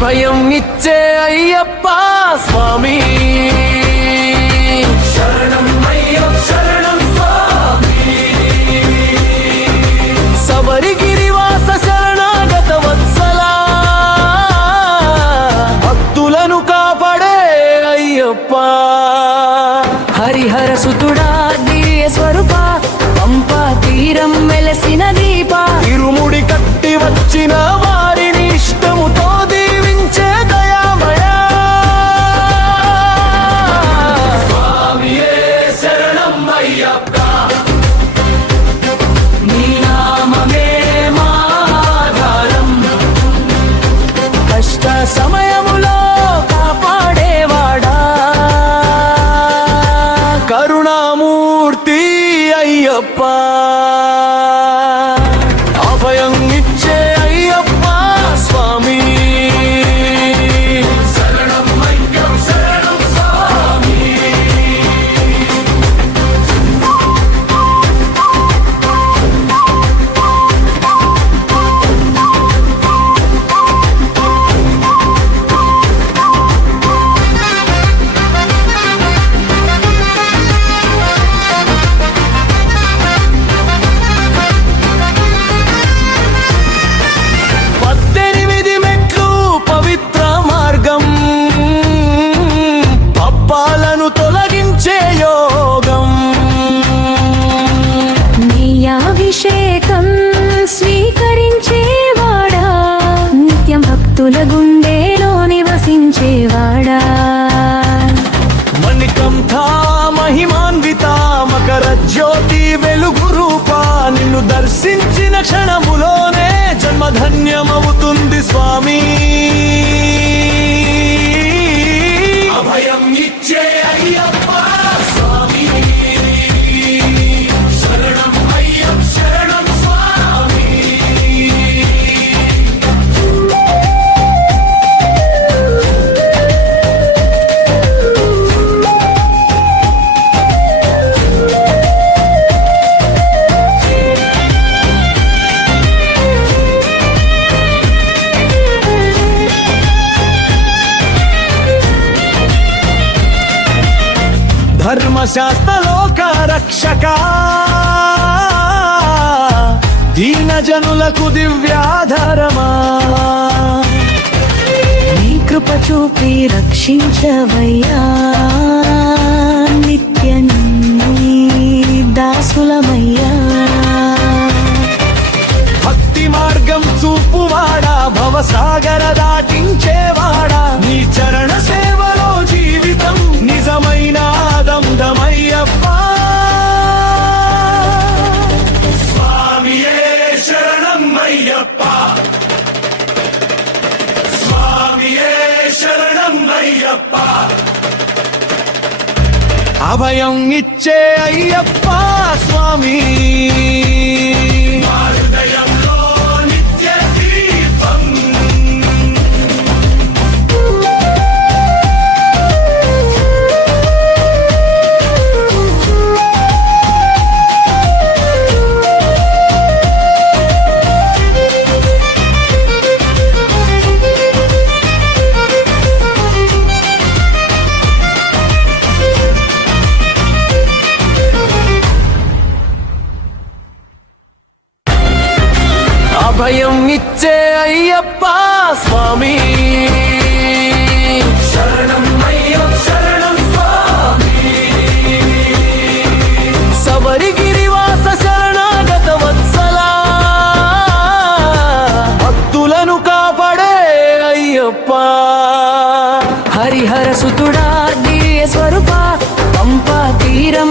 అభయం ఇచ్చే అయ్యప్ప స్వామి శరణం అయ్యప్ప శరణం స్వామి శబరిగిరివాస శరణాగత వత్సల భక్తులను కాపాడే అయ్యప్ప హరిహర సుతుడా దివ్య స్వరూప పంపా తీరం వెలసిన దీప ఇరుముడి కట్టి వచ్చిన వారిని ఇష్టముతో దీవించే దయామయ స్వామియే శరణం అయ్యప్ప నీ నామమే మా ఆధారం కష్ట సమయములో కాపాడేవాడా కరుణామూర్తి అయ్యప్ప అభయం ఇచ్చే అయ్యప్ప స్వామి శరణం అయ్యప్ప శరణం స్వామి తొలగించే యోగం నీ అభిషేకం స్వీకరించేవాడా నిత్యం భక్తుల గుండెలో నివసించేవాడా మణికంఠ మహిమాన్విత మకర జ్యోతి వెలుగు రూప నిన్ను దర్శించిన క్షణములోనే జన్మధన్యమవుతుంది స్వామి అభయం ఇచ్చే అయ్యప్ప స్వామి శరణం అయ్యప్ప శరణం స్వామి ధర్మశాస్త్ర లోక రక్షక దీన జనులకు దివ్యాధారమా నీ కృప చూపి రక్షించవయ్యా నిత్య నీ దాసులమయ్యా భక్తి మార్గం చూపువాడా భవసాగర దాటించేవాడా నీ చరణ సేవలో జీవితం నిజమైన ఆనందమయ్యప్ప స్వామియే శరణం అయ్యప్ప స్వామియే శరణం అయ్యప్ప అభయం ఇచ్చే అయ్యప్ప స్వామి హృదయంలో నిత్య దీపం అభయం ఇచ్చే అయ్యప్ప స్వామి శరణం అయ్యప్ప శరణం స్వామి శబరిగిరివాస శరణాగత వత్సల భక్తులను కాపాడే అయ్యప్ప హరిహర సుతుడా దివ్య స్వరూప పంపా తీరం